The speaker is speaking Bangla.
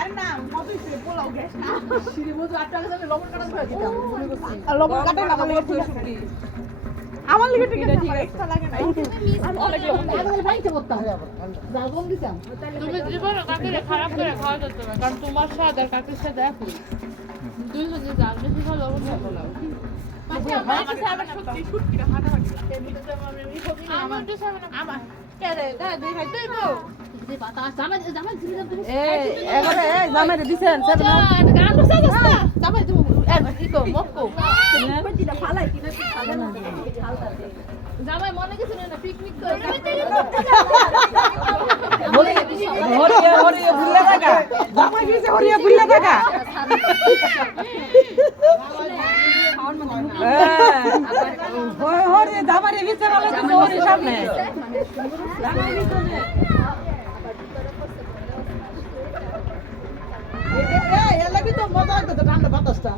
আরে না মতই ছিল পোলাও গ্যাস না সিঁড়ি মজু 8 টাকা দামে লবণ কাটা করে দিতাম লবণ কাটা না লবণ শুটকি আমার লিগে ঠিক আছে এক্সট্রা লাগে না আমি অনেক লবণ আগে বাইতে করতাম যা কম দিতাম তুমি জীবনে কাকিরে খারাপ করে খাওয়া যেত না কারণ তোমার স্বাদ আর কাকির স্বাদ একই দুইজনে যার বেশি ভালো লবণ খাবো না আমার কাছে আবার সত্যি শুটকিটা হাঁটাহাঁটি আমার তো সামনে আমার কে রে দা দুই ভাই তুই তো জামাই দিছেন জামাই মনে কিছু না পিকনিক করে হরিয়া ভুলে থাকা জামাই দিছে হরিয়া ভুলে থাকা হরিয়া জামাই দিছে ভালো কিছু হরির সামনে এ লাগি তো মজা হতো ঠান্ডা বাতাসটা